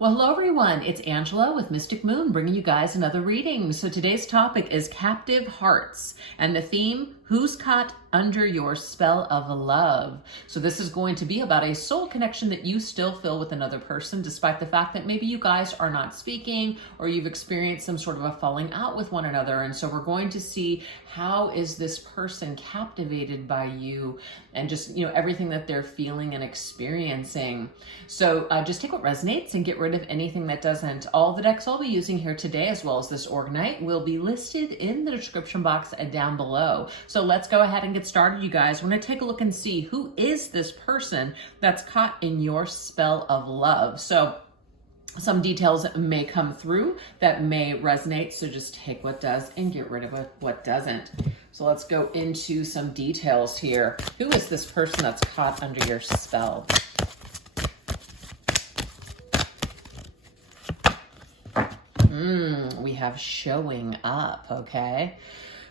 Well, hello everyone. It's Angela with Mystic Moon bringing you guys another reading. So today's topic is captive hearts and the theme, who's caught under your spell of love. So this is going to be about a soul connection that you still feel with another person, despite the fact that maybe you guys are not speaking or you've experienced some sort of a falling out with one another. And so we're going to see how is this person captivated by you and just, everything that they're feeling and experiencing. So just take what resonates and get rid of anything that doesn't. All the decks I'll be using here today, as well as this Organite, will be listed in the description box down below. So let's go ahead and get started, you guys. We're going to take a look and see who is this person that's caught in your spell of love. So some details may come through that may resonate, so just take what does and get rid of what doesn't. So let's go into some details here. Who is this person that's caught under your spell? We have showing up, okay?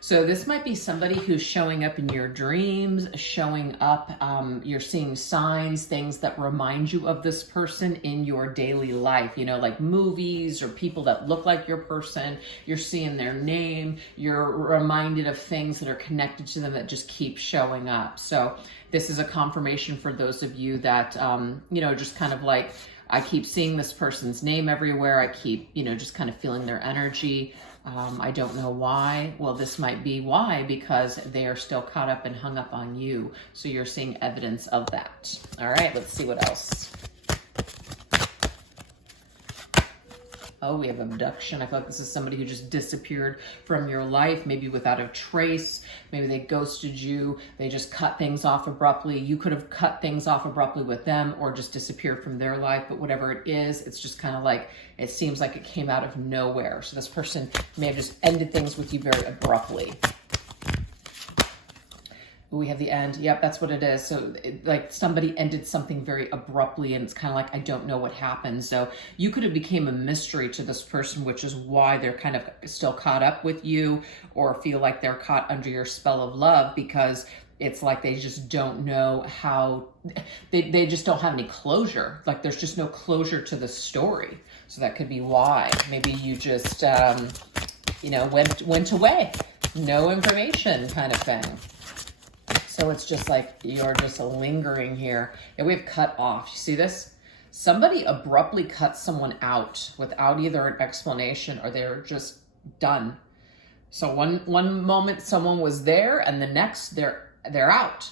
So this might be somebody who's showing up in your dreams, showing up, you're seeing signs, things that remind you of this person in your daily life, like movies or people that look like your person. You're seeing their name, you're reminded of things that are connected to them that just keep showing up. So this is a confirmation for those of you that, just kind of like, I keep seeing this person's name everywhere. I keep, just kind of feeling their energy. I don't know why. Well, this might be why, because they are still caught up and hung up on you. So you're seeing evidence of that. All right, let's see what else. Oh, we have abduction. I feel like this is somebody who just disappeared from your life, maybe without a trace. Maybe they ghosted you. They just cut things off abruptly. You could have cut things off abruptly with them or just disappeared from their life. But whatever it is, it's just kind of like, it seems like it came out of nowhere. So this person may have just ended things with you very abruptly. We have the end. Yep, that's what it is. So like somebody ended something very abruptly and it's kind of like, I don't know what happened. So you could have became a mystery to this person, which is why they're kind of still caught up with you or feel like they're caught under your spell of love, because it's like they just don't know how, they just don't have any closure. Like there's just no closure to the story. So that could be why. Maybe you just, went away. No information kind of thing. So it's just like you're just lingering here. And we have cut off. You see this? Somebody abruptly cut someone out without either an explanation or they're just done. So one moment someone was there and the next they're out.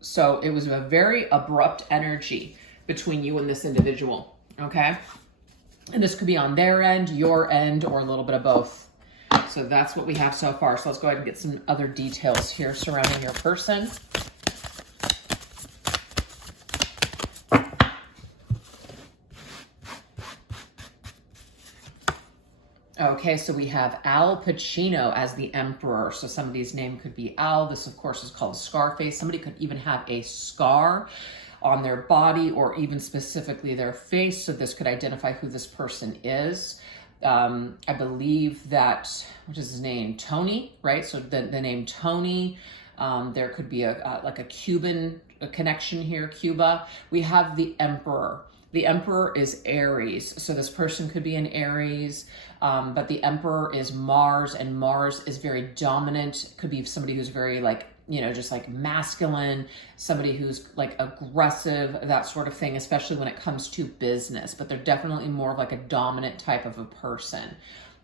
So it was a very abrupt energy between you and this individual, okay? And this could be on their end, your end, or a little bit of both. So that's what we have so far. So let's go ahead and get some other details here surrounding your person. Okay, so we have Al Pacino as the Emperor. So somebody's name could be Al. This, of course, is called Scarface. Somebody could even have a scar on their body or even specifically their face. So this could identify who this person is. I believe that, what is his name? Tony, right? So the name Tony, there could be like a Cuban connection here, Cuba. We have the Emperor. The Emperor is Aries. So this person could be an Aries, but the Emperor is Mars, and Mars is very dominant. Could be somebody who's very like, just like masculine, somebody who's like aggressive, that sort of thing, especially when it comes to business. But they're definitely more of like a dominant type of a person.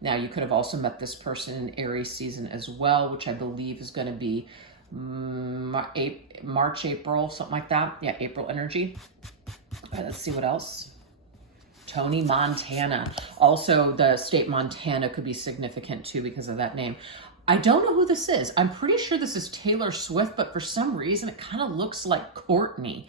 Now, you could have also met this person in Aries season as well, which I believe is going to be March, April, something like that. Yeah, April energy. All right, let's see what else. Tony Montana. Also, the state Montana could be significant too because of that name. I don't know who this is. I'm pretty sure this is Taylor Swift, but for some reason it kind of looks like Courtney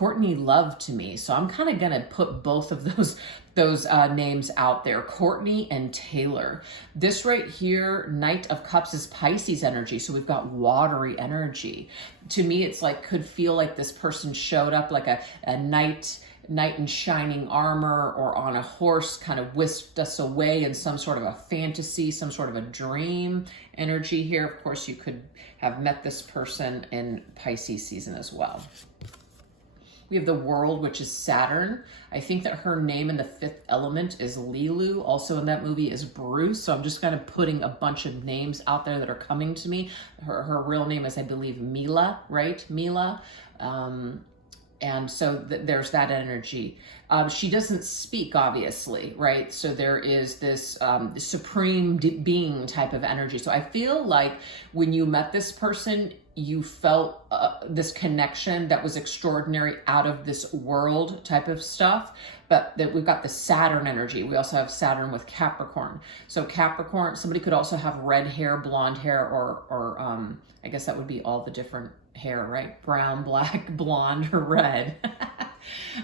Love to me. So I'm kind of going to put both of those names out there, Courtney and Taylor. This right here, Knight of Cups, is Pisces energy. So we've got watery energy. To me, it's like, could feel like this person showed up like a knight in shining armor or on a horse, kind of whisked us away in some sort of a fantasy, some sort of a dream energy here. Of course, you could have met this person in Pisces season as well. We have the world, which is Saturn. I think that her name in the fifth element is Lilu. Also in that movie is Bruce. So I'm just kind of putting a bunch of names out there that are coming to me. Her real name is, I believe, Mila, right? Mila. And so there's that energy. She doesn't speak, obviously, right? So there is this supreme being type of energy. So I feel like when you met this person, you felt this connection that was extraordinary, out of this world type of stuff. But that we've got the Saturn energy. We also have Saturn with Capricorn. So Capricorn, somebody could also have red hair, blonde hair, or I guess that would be all the different hair, right? Brown, black, blonde, or red.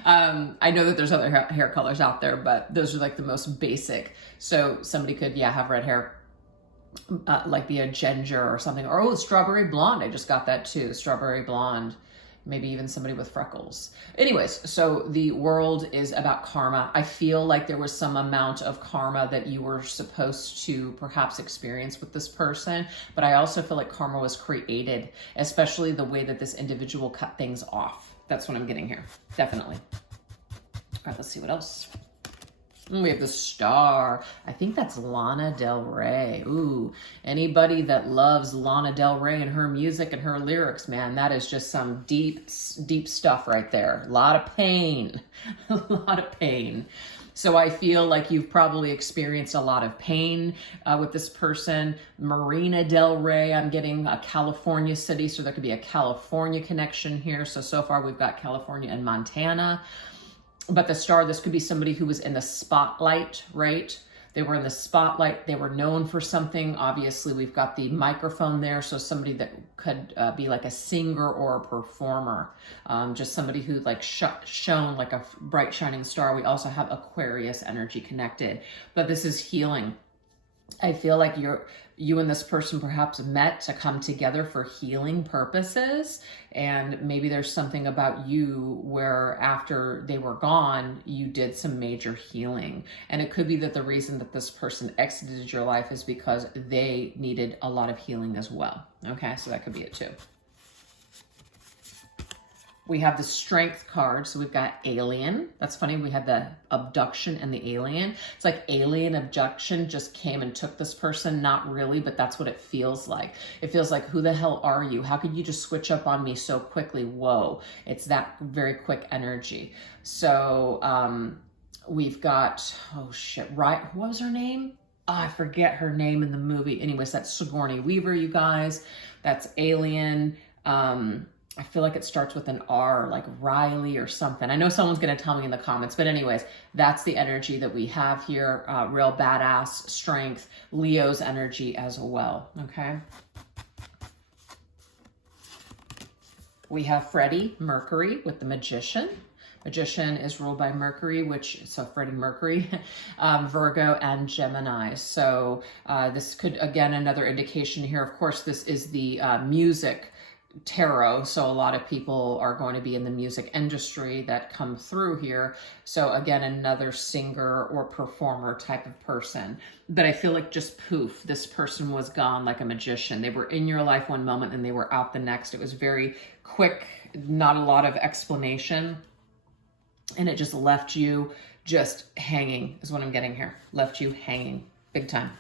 I know that there's other hair colors out there, but those are like the most basic. So somebody could, yeah, have red hair, like be a ginger or something. Or, oh, strawberry blonde. I just got that too. Strawberry blonde. Maybe even somebody with freckles. Anyways, so the world is about karma. I feel like there was some amount of karma that you were supposed to perhaps experience with this person, but I also feel like karma was created, especially the way that this individual cut things off. That's what I'm getting here. Definitely. All right, let's see what else. We have the Star. I think that's Lana Del Rey. Ooh, anybody that loves Lana Del Rey and her music and her lyrics, man, that is just some deep, deep stuff right there. A lot of pain, a lot of pain. So I feel like you've probably experienced a lot of pain with this person. Marina Del Rey, I'm getting a California city, so there could be a California connection here. So far we've got California and Montana. But the Star, this could be somebody who was in the spotlight, right? They were in the spotlight. They were known for something. Obviously, we've got the microphone there. So somebody that could be like a singer or a performer. Just somebody who like shone like a bright shining star. We also have Aquarius energy connected. But this is healing. I feel like you and this person perhaps met to come together for healing purposes. And maybe there's something about you where after they were gone, you did some major healing. And it could be that the reason that this person exited your life is because they needed a lot of healing as well. Okay, so that could be it too. We have the Strength card, so we've got Alien. That's funny, we had the Abduction and the Alien. It's like alien abduction just came and took this person. Not really, but that's what it feels like. It feels like, who the hell are you? How could you just switch up on me so quickly? Whoa, it's that very quick energy. So we've got, oh shit, right, what was her name? Oh, I forget her name in the movie. Anyways, that's Sigourney Weaver, you guys. That's Alien. I feel like it starts with an R, like Riley or something. I know someone's going to tell me in the comments, but anyways, that's the energy that we have here. Real badass strength, Leo's energy as well. Okay. We have Freddie Mercury with the Magician. Magician is ruled by Mercury, so Freddie Mercury, Virgo and Gemini. So this could, again, another indication here. Of course, this is the music tarot, so a lot of people are going to be in the music industry that come through here. So again, another singer or performer type of person. But I feel like just poof, this person was gone like a magician. They were in your life one moment and they were out the next. It was very quick, not a lot of explanation, and it just left you just hanging is what I'm getting here. Left you hanging big time.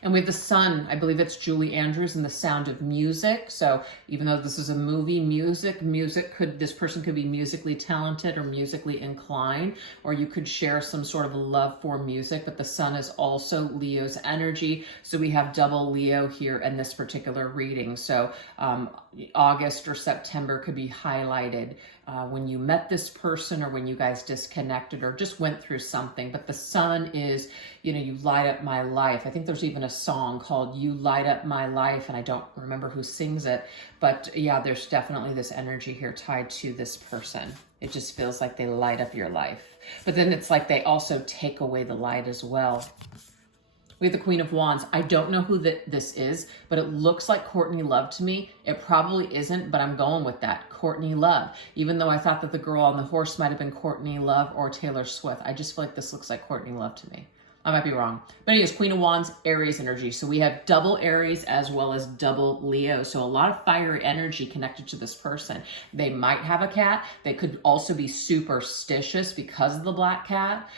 And we have the Sun. I believe it's Julie Andrews in The Sound of Music. So even though this is a movie, this person could be musically talented or musically inclined, or you could share some sort of love for music. But the Sun is also Leo's energy. So we have double Leo here in this particular reading. So August or September could be highlighted when you met this person or when you guys disconnected or just went through something. But the Sun is, you light up my life. I think there's even a song called You Light Up My Life, and I don't remember who sings it. But yeah, there's definitely this energy here tied to this person. It just feels like they light up your life. But then it's like they also take away the light as well. We have the Queen of Wands. I don't know who this is, but it looks like Courtney Love to me. It probably isn't, but I'm going with that. Courtney Love. Even though I thought that the girl on the horse might have been Courtney Love or Taylor Swift. I just feel like this looks like Courtney Love to me. I might be wrong. But anyways, Queen of Wands, Aries energy. So we have double Aries as well as double Leo. So a lot of fiery energy connected to this person. They might have a cat. They could also be superstitious because of the black cat.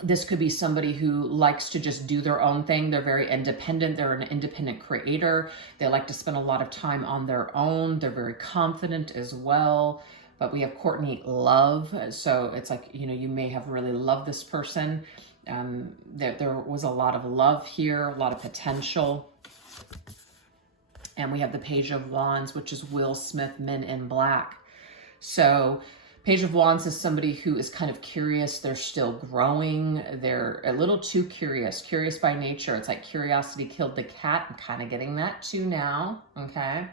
This could be somebody who likes to just do their own thing. They're very independent. They're an independent creator. They like to spend a lot of time on their own. They're very confident as well. But we have Courtney Love. So it's like, you know, you may have really loved this person. There was a lot of love here, a lot of potential. And we have the Page of Wands, which is Will Smith, Men in Black. So Page of Wands is somebody who is kind of curious. They're still growing. They're a little too curious by nature. It's like curiosity killed the cat. I'm kind of getting that too now, okay?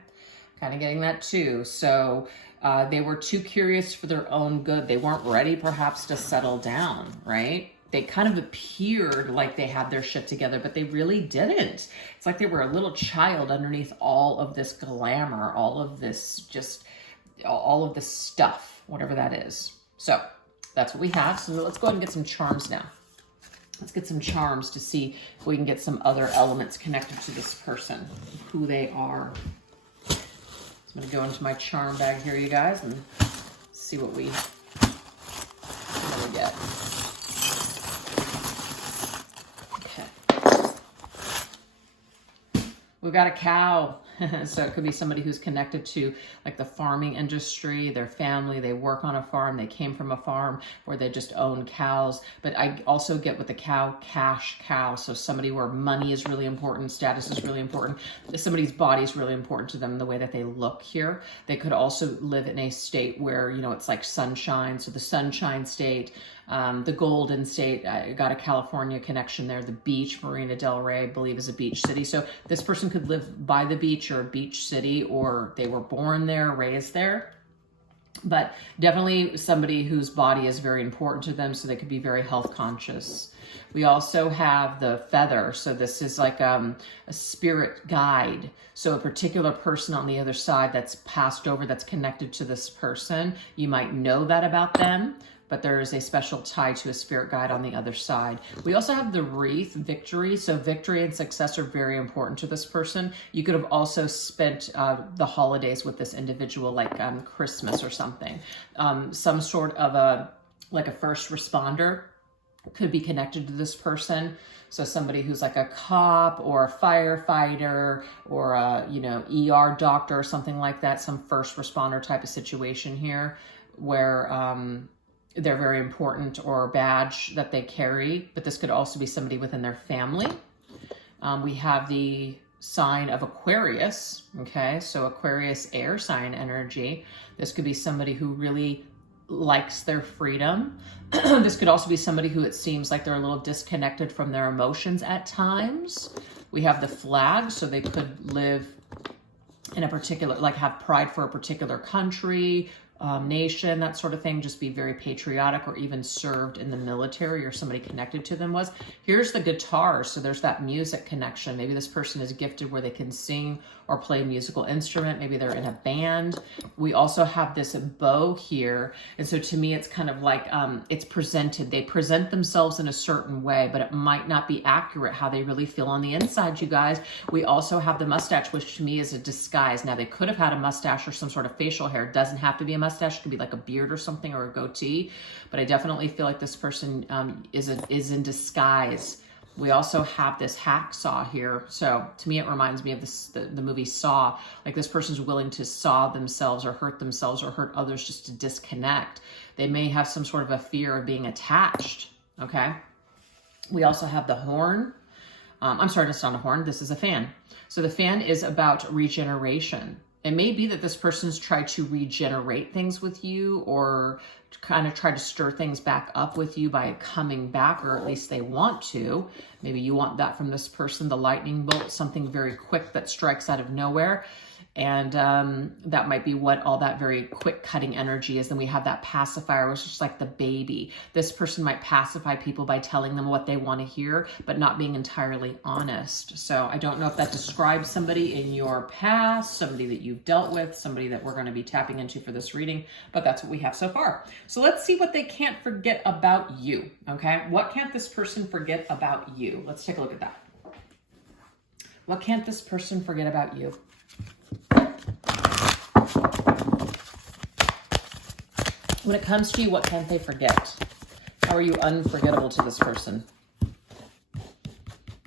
Kind of getting that too. So they were too curious for their own good. They weren't ready perhaps to settle down, right? They kind of appeared like they had their shit together, but they really didn't. It's like they were a little child underneath all of this glamour, all of this stuff, whatever that is. So that's what we have. So let's go ahead and get some charms now. Let's get some charms to see if we can get some other elements connected to this person, who they are. So I'm going to go into my charm bag here, you guys, and see what we get. We've got a cow. So it could be somebody who's connected to like the farming industry, their family, they work on a farm, they came from a farm where they just own cows. But I also get with the cow, cash cow. So somebody where money is really important, status is really important. Somebody's body is really important to them, the way that they look here. They could also live in a state where, you know, it's like sunshine. So the sunshine state, the golden state, I got a California connection there. The beach, Marina Del Rey, I believe is a beach city. So this person could live by the beach or a beach city, or they were born there, raised there. But definitely somebody whose body is very important to them, so they could be very health conscious. We also have the feather. So this is like a spirit guide. So a particular person on the other side that's passed over, that's connected to this person. You might know that about them, but there is a special tie to a spirit guide on the other side. We also have the wreath, victory. So victory and success are very important to this person. You could have also spent the holidays with this individual, like Christmas or something. Some sort of a first responder could be connected to this person. So somebody who's like a cop or a firefighter or a, you know, ER doctor or something like that, some first responder type of situation here where they're very important, or a badge that they carry, but this could also be somebody within their family. We have the sign of Aquarius, okay? So Aquarius, air sign energy. This could be somebody who really likes their freedom. This could also be somebody who it seems like they're a little disconnected from their emotions at times. We have the flag, so they could live in a particular, like have pride for a particular country, nation, that sort of thing, just be very patriotic, or even served in the military, or somebody connected to them was. Here's the guitar, so there's that music connection. Maybe this person is gifted where they can sing or play a musical instrument. Maybe they're in a band. We also have this bow here, and so to me it's kind of like it's presented. They present themselves in a certain way, but it might not be accurate how they really feel on the inside, you guys. We also have the mustache, which to me is a disguise. Now they could have had a mustache or some sort of facial hair. It doesn't have to be a mustache. It could be like a beard or something, or a goatee, but I definitely feel like this person is in disguise. We also have this hacksaw here. So to me, it reminds me of the movie Saw. Like this person's willing to saw themselves or hurt others just to disconnect. They may have some sort of a fear of being attached, okay? We also have the horn. I'm sorry, it's not a horn. This is a fan. So the fan is about regeneration. It may be that this person's tried to regenerate things with you, or kind of try to stir things back up with you by coming back, or at least they want to. Maybe you want that from this person, the lightning bolt, something very quick that strikes out of nowhere. And that might be what all that very quick cutting energy is. Then we have that pacifier, which is just like the baby. This person might pacify people by telling them what they want to hear, but not being entirely honest. So I don't know if that describes somebody in your past, somebody that you've dealt with, somebody that we're going to be tapping into for this reading, but that's what we have so far. So let's see what they can't forget about you, okay? What can't this person forget about you? Let's take a look at that. What can't this person forget about you? When it comes to you, what can't they forget? How are you unforgettable to this person?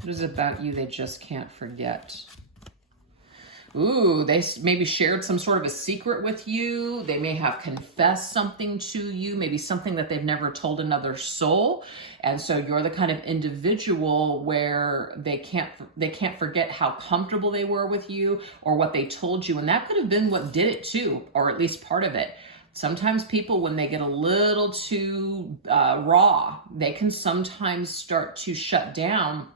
What is it about you they just can't forget? Ooh, they maybe shared some sort of a secret with you. They may have confessed something to you, maybe something that they've never told another soul. And so you're the kind of individual where they can't forget how comfortable they were with you or what they told you. And that could have been what did it too, or at least part of it. Sometimes people, when they get a little too raw, they can sometimes start to shut down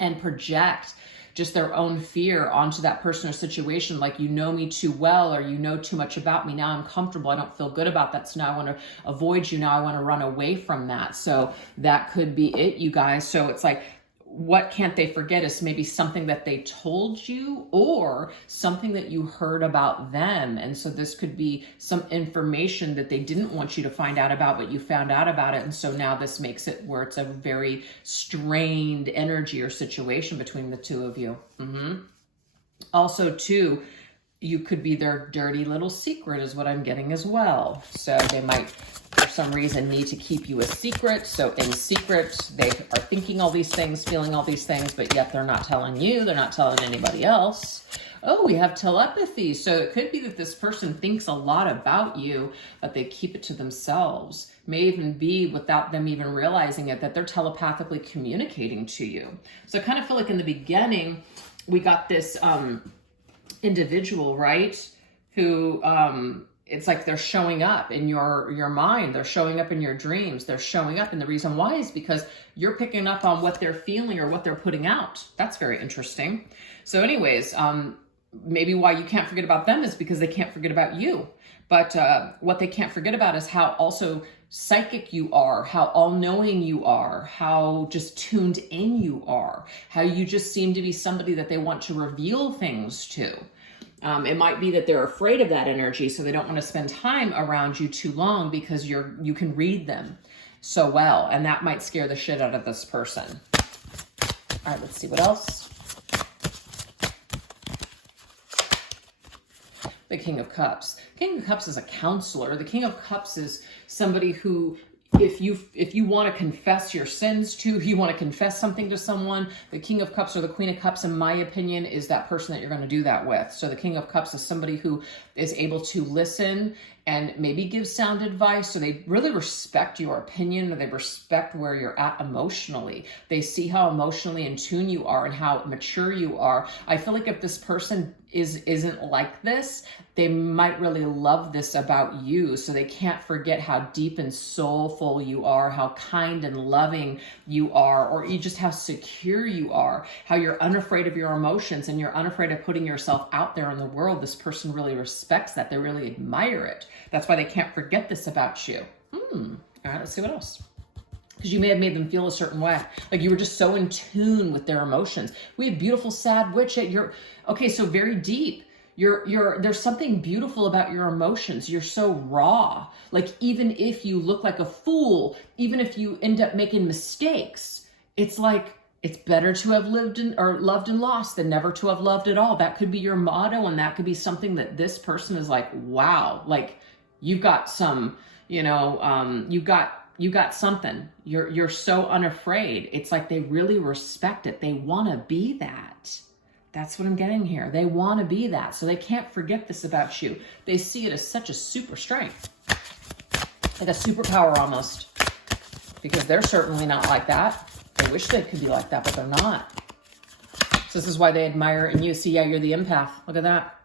and project just their own fear onto that person or situation. Like, you know me too well, or you know too much about me. Now I'm comfortable. I don't feel good about that. So now I want to avoid you. Now I want to run away from that. So that could be it, you guys. So it's like, what can't they forget is maybe something that they told you or something that you heard about them. And so this could be some information that they didn't want you to find out about, but you found out about it. And so now this makes it where it's a very strained energy or situation between the two of you. Also, too, you could be their dirty little secret is what I'm getting as well. So they might, for some reason, need to keep you a secret. So in secret, they are thinking all these things, feeling all these things, but yet they're not telling you. They're not telling anybody else. Oh, we have telepathy. So it could be that this person thinks a lot about you, but they keep it to themselves. May even be without them even realizing it, that they're telepathically communicating to you. So I kind of feel like in the beginning, we got this individual, right? Who, it's like they're showing up in your mind. They're showing up in your dreams. They're showing up. And the reason why is because you're picking up on what they're feeling or what they're putting out. That's very interesting. So anyways, maybe why you can't forget about them is because they can't forget about you. But what they can't forget about is how also psychic you are, how all-knowing you are, how just tuned in you are, how you just seem to be somebody that they want to reveal things to. It might be that they're afraid of that energy, so they don't want to spend time around you too long because you can read them so well, and that might scare the shit out of this person. All right, let's see what else. The King of Cups. King of Cups is a counselor. The King of Cups is somebody who, if you want to confess your sins to, you want to confess something to someone, the King of Cups or the Queen of Cups, in my opinion, is that person that you're going to do that with. So the King of Cups is somebody who is able to listen and maybe give sound advice. So they really respect your opinion, or they respect where you're at emotionally. They see how emotionally in tune you are and how mature you are. I feel like if this person isn't like this, they might really love this about you. So they can't forget how deep and soulful you are, how kind and loving you are, or you just how secure you are, how you're unafraid of your emotions and you're unafraid of putting yourself out there in the world. This person really respects that. They really admire it. That's why they can't forget this about you. All right, let's see what else. Because you may have made them feel a certain way. Like you were just so in tune with their emotions. We have beautiful, sad witch at your, okay, so very deep. There's something beautiful about your emotions. You're so raw. Like even if you look like a fool, even if you end up making mistakes, it's like, it's better to have lived or loved and lost than never to have loved at all. That could be your motto, and that could be something that this person is like, wow, like you've got some, you got something. You're so unafraid. It's like they really respect it. They want to be that. That's what I'm getting here. They want to be that. So they can't forget this about you. They see it as such a super strength, like a superpower almost, because they're certainly not like that. They wish they could be like that, but they're not. So this is why they admire in you. See, yeah, you're the empath. Look at that.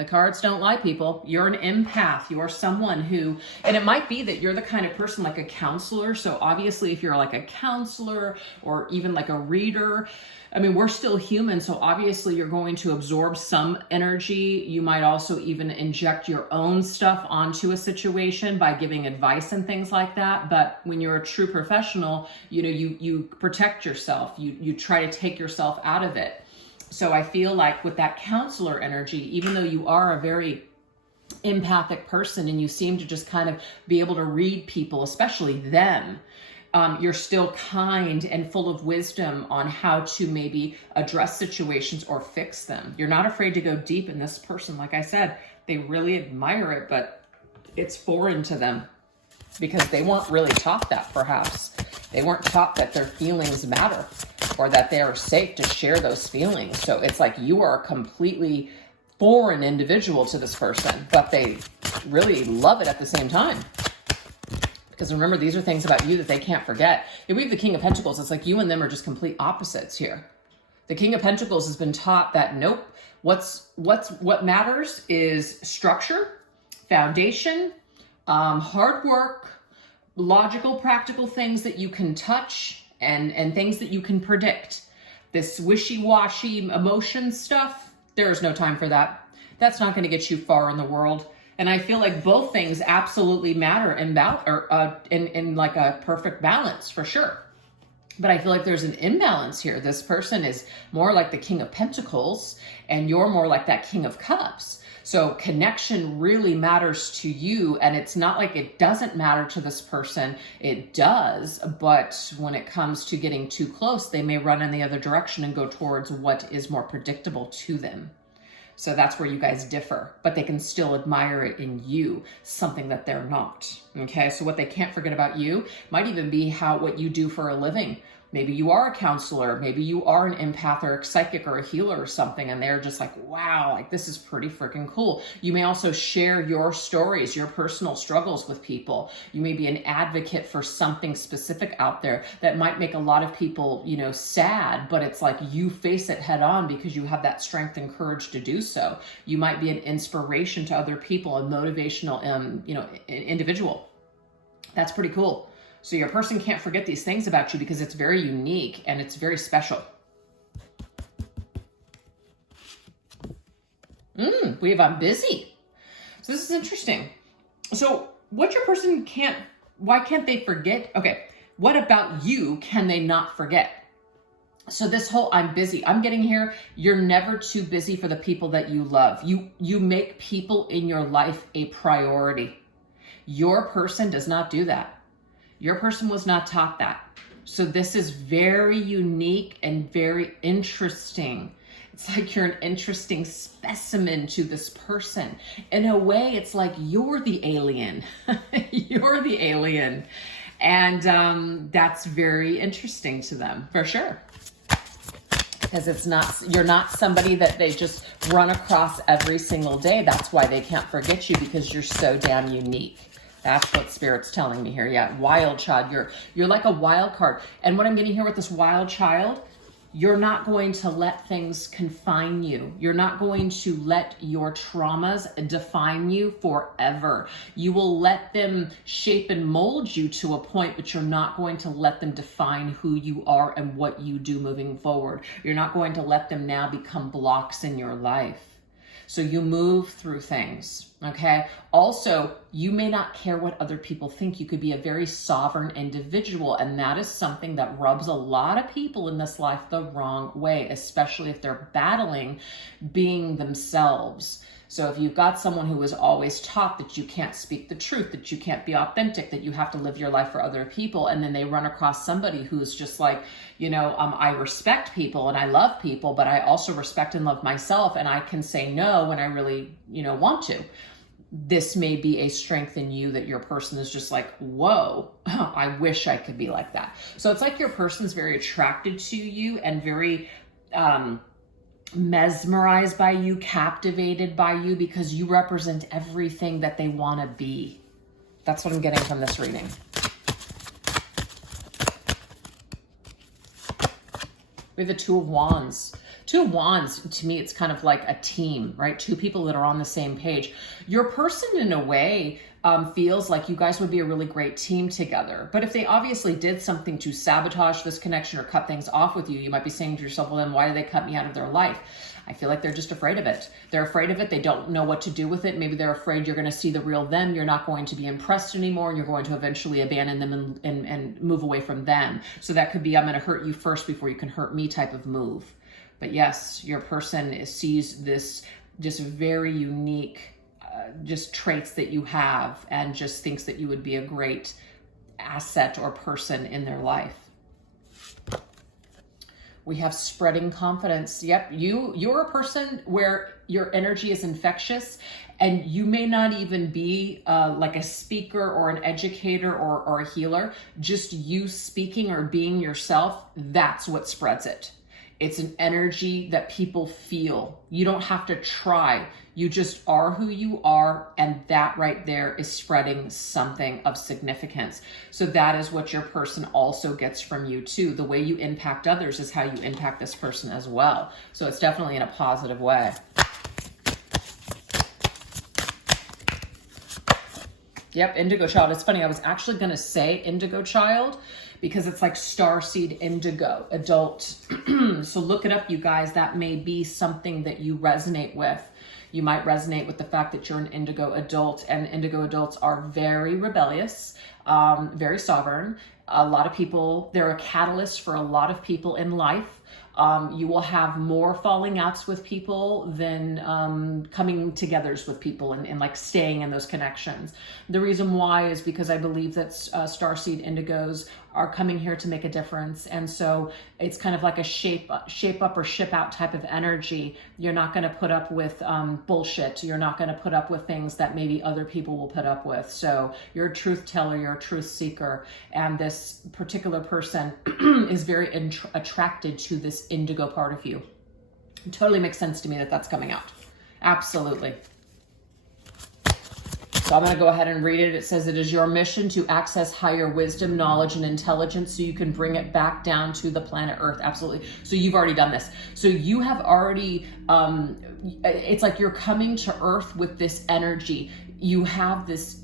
The cards don't lie, people. You're an empath. You're someone who, and it might be that you're the kind of person like a counselor. So obviously if you're like a counselor or even like a reader, I mean, we're still human. So obviously you're going to absorb some energy. You might also even inject your own stuff onto a situation by giving advice and things like that. But when you're a true professional, you know, you protect yourself. You try to take yourself out of it. So I feel like with that counselor energy, even though you are a very empathic person and you seem to just kind of be able to read people, especially them, you're still kind and full of wisdom on how to maybe address situations or fix them. You're not afraid to go deep in this person. Like I said, they really admire it, but it's foreign to them because they weren't really taught that, perhaps. They weren't taught that their feelings matter or that they are safe to share those feelings. So it's like you are a completely foreign individual to this person, but they really love it at the same time. Because remember, these are things about you that they can't forget. If we have the King of Pentacles, it's like you and them are just complete opposites here. The King of Pentacles has been taught that, nope, what matters is structure, foundation, hard work, logical, practical things that you can touch, and things that you can predict. This wishy-washy emotion stuff, there is no time for that. That's not going to get you far in the world. And I feel like both things absolutely matter in like a perfect balance, for sure. But I feel like there's an imbalance here. This person is more like the King of Pentacles, and you're more like that King of Cups. So connection really matters to you, and it's not like it doesn't matter to this person. It does, but when it comes to getting too close, they may run in the other direction and go towards what is more predictable to them. So that's where you guys differ, but they can still admire it in you, something that they're not. Okay, so what they can't forget about you might even be what you do for a living. Maybe you are a counselor, maybe you are an empath or a psychic or a healer or something, and they're just like, wow, like this is pretty freaking cool. You may also share your stories, your personal struggles with people. You may be an advocate for something specific out there that might make a lot of people, you know, sad, but it's like you face it head on because you have that strength and courage to do so. You might be an inspiration to other people, a motivational, individual. That's pretty cool. So your person can't forget these things about you because it's very unique and it's very special. We have I'm busy. So this is interesting. So what your person why can't they forget? Okay, what about you can they not forget? So this whole I'm busy, I'm getting here, you're never too busy for the people that you love. You make people in your life a priority. Your person does not do that. Your person was not taught that. So this is very unique and very interesting. It's like you're an interesting specimen to this person. In a way, it's like you're the alien. You're the alien. And that's very interesting to them, for sure. Because you're not somebody that they just run across every single day. That's why they can't forget you, because you're so damn unique. That's what Spirit's telling me here. Yeah, wild child. You're like a wild card. And what I'm getting here with this wild child, you're not going to let things confine you. You're not going to let your traumas define you forever. You will let them shape and mold you to a point, but you're not going to let them define who you are and what you do moving forward. You're not going to let them now become blocks in your life. So you move through things, okay? Also, you may not care what other people think. You could be a very sovereign individual, and that is something that rubs a lot of people in this life the wrong way, especially if they're battling being themselves. So if you've got someone who was always taught that you can't speak the truth, that you can't be authentic, that you have to live your life for other people, and then they run across somebody who's just like, I respect people and I love people, but I also respect and love myself, and I can say no when I really, want to. This may be a strength in you that your person is just like, whoa, I wish I could be like that. So it's like your person's very attracted to you and very, mesmerized by you, captivated by you, because you represent everything that they want to be. That's what I'm getting from this reading. We have the Two of Wands. Two of Wands, to me, it's kind of like a team, right? Two people that are on the same page. Your person, in a way, feels like you guys would be a really great team together. But if they obviously did something to sabotage this connection or cut things off with you, you might be saying to yourself, well, then why did they cut me out of their life? I feel like they're just afraid of it. They're afraid of it. They don't know what to do with it. Maybe they're afraid you're going to see the real them. You're not going to be impressed anymore. And you're going to eventually abandon them and move away from them. So that could be, I'm going to hurt you first before you can hurt me type of move. But yes, your person sees this just very unique just traits that you have and just thinks that you would be a great asset or person in their life. We have spreading confidence. Yep, you're a person where your energy is infectious, and you may not even be like a speaker or an educator or a healer. Just you speaking or being yourself, that's what spreads it. It's an energy that people feel. You don't have to try. You just are who you are, and that right there is spreading something of significance. So that is what your person also gets from you too. The way you impact others is how you impact this person as well. So it's definitely in a positive way. Yep, Indigo Child. It's funny, I was actually going to say Indigo Child because it's like starseed indigo, adult. So look it up, you guys. That may be something that you resonate with. You might resonate with the fact that you're an indigo adult, and indigo adults are very rebellious, very sovereign. A lot of people, they're a catalyst for a lot of people in life. You will have more falling outs with people than coming togethers with people and like staying in those connections. The reason why is because I believe that starseed indigos are coming here to make a difference. And so it's kind of like a shape up or ship out type of energy. You're not going to put up with bullshit. You're not going to put up with things that maybe other people will put up with. So you're a truth teller, you're a truth seeker. And this particular person is very attracted to this indigo part of you. It totally makes sense to me that that's coming out. Absolutely. So I'm going to go ahead and read it. It says, it is your mission to access higher wisdom, knowledge, and intelligence so you can bring it back down to the planet Earth. Absolutely. So you've already done this. So you have already, it's like you're coming to Earth with this energy. You have this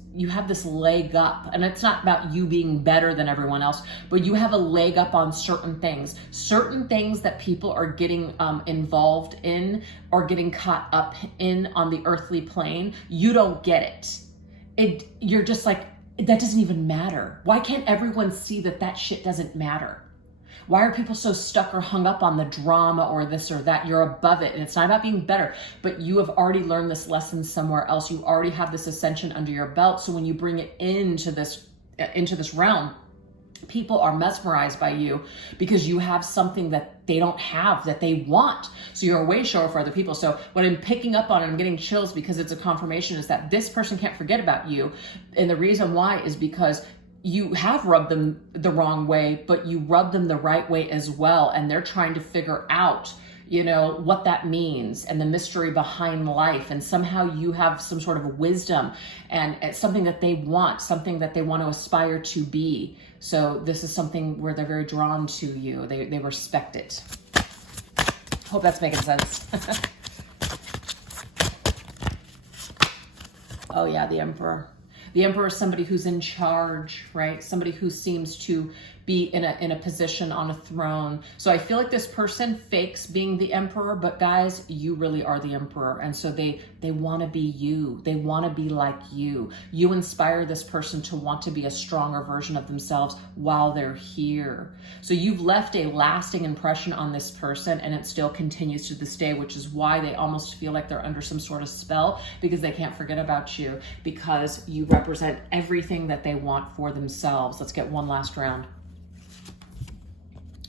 leg up, and it's not about you being better than everyone else, but you have a leg up on certain things that people are getting involved in or getting caught up in on the earthly plane. You don't get it. You're just like, that doesn't even matter. Why can't everyone see that shit doesn't matter? Why are people so stuck or hung up on the drama or this or that? You're above it, and it's not about being better, but you have already learned this lesson somewhere else. You already have this ascension under your belt. So when you bring it into this realm, people are mesmerized by you because you have something that they don't have that they want. So you're a way shower for other people. So what I'm picking up on, and I'm getting chills because it's a confirmation, is that this person can't forget about you. And the reason why is because you have rubbed them the wrong way, but you rub them the right way as well. And they're trying to figure out, what that means and the mystery behind life. And somehow you have some sort of wisdom, and it's something that they want to aspire to be. So this is something where they're very drawn to you. They respect it. Hope that's making sense. Oh yeah, the Emperor. The Emperor is somebody who's in charge, right? Somebody who seems to be in a position on a throne. So I feel like this person fakes being the Emperor, but guys, you really are the Emperor. And so they want to be you. They want to be like you. You inspire this person to want to be a stronger version of themselves while they're here. So you've left a lasting impression on this person, and it still continues to this day, which is why they almost feel like they're under some sort of spell, because they can't forget about you, because you represent everything that they want for themselves. Let's get one last round.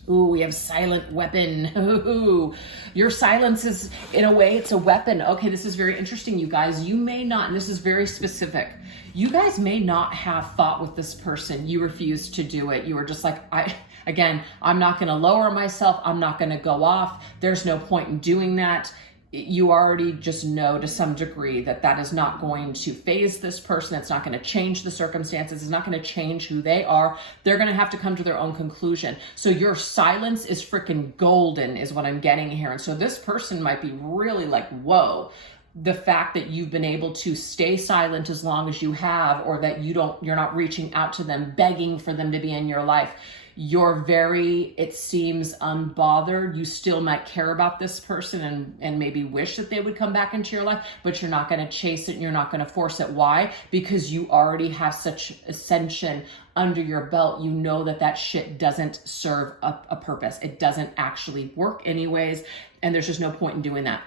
Ooh, we have silent weapon. Ooh, your silence is, in a way, it's a weapon. Okay, this is very interesting, you guys. You may not, and this is very specific, you guys may not have fought with this person. You refused to do it. You were just like, I'm not going to lower myself. I'm not going to go off. There's no point in doing that. you already just know to some degree that that is not going to phase this person. It's not going to change the circumstances. It's not going to change who they are. They're going to have to come to their own conclusion. So your silence is freaking golden is what I'm getting here. And so this person might be really like, whoa, the fact that you've been able to stay silent as long as you have, or that you're not reaching out to them, begging for them to be in your life. You're very, it seems, unbothered. You still might care about this person and maybe wish that they would come back into your life, but you're not going to chase it and you're not going to force it. Why? Because you already have such ascension under your belt. You know that that shit doesn't serve a purpose. It doesn't actually work anyways, and there's just no point in doing that.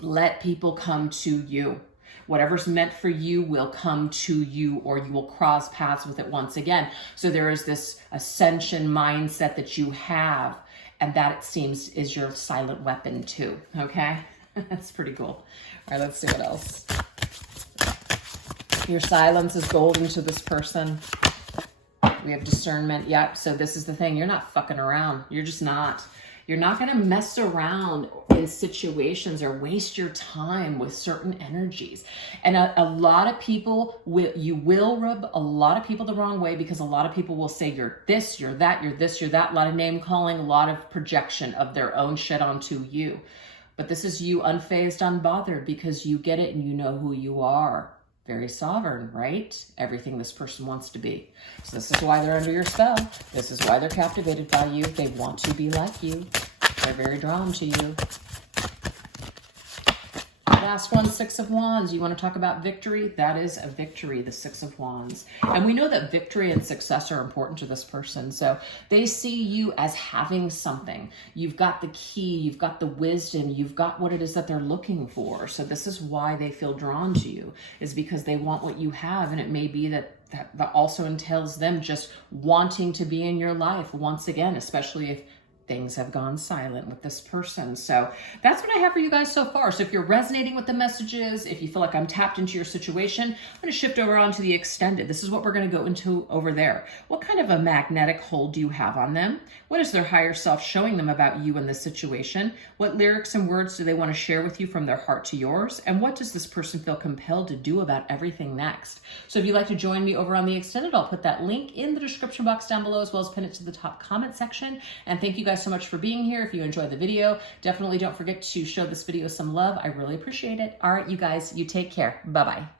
Let people come to you. Whatever's meant for you will come to you, or you will cross paths with it once again. So there is this ascension mindset that you have, and that, it seems, is your silent weapon too. Okay? That's pretty cool. All right, let's see what else. Your silence is golden to this person. We have discernment. Yep. So this is the thing. You're not fucking around. You're just not. You're not going to mess around in situations or waste your time with certain energies. And a lot of people, you will rub a lot of people the wrong way, because a lot of people will say you're this, you're that, you're this, you're that. A lot of name calling, a lot of projection of their own shit onto you. But this is you unfazed, unbothered, because you get it and you know who you are. Very sovereign, right? Everything this person wants to be. So this is why they're under your spell. This is why they're captivated by you. They want to be like you. They're very drawn to you. Last one, Six of Wands. You want to talk about victory? That is a victory, the Six of Wands. And we know that victory and success are important to this person. So they see you as having something. You've got the key, you've got the wisdom, you've got what it is that they're looking for. So this is why they feel drawn to you, is because they want what you have. And it may be that also entails them just wanting to be in your life once again, especially if things have gone silent with this person. So that's what I have for you guys so far. So if you're resonating with the messages, if you feel like I'm tapped into your situation, I'm going to shift over onto the extended. This is what we're going to go into over there. What kind of a magnetic hold do you have on them? What is their higher self showing them about you in this situation? What lyrics and words do they want to share with you from their heart to yours? And what does this person feel compelled to do about everything next? So if you'd like to join me over on the extended, I'll put that link in the description box down below, as well as pin it to the top comment section. And thank you guys so much for being here. If you enjoyed the video, definitely don't forget to show this video some love. I really appreciate it. All right, you guys, you take care. Bye-bye.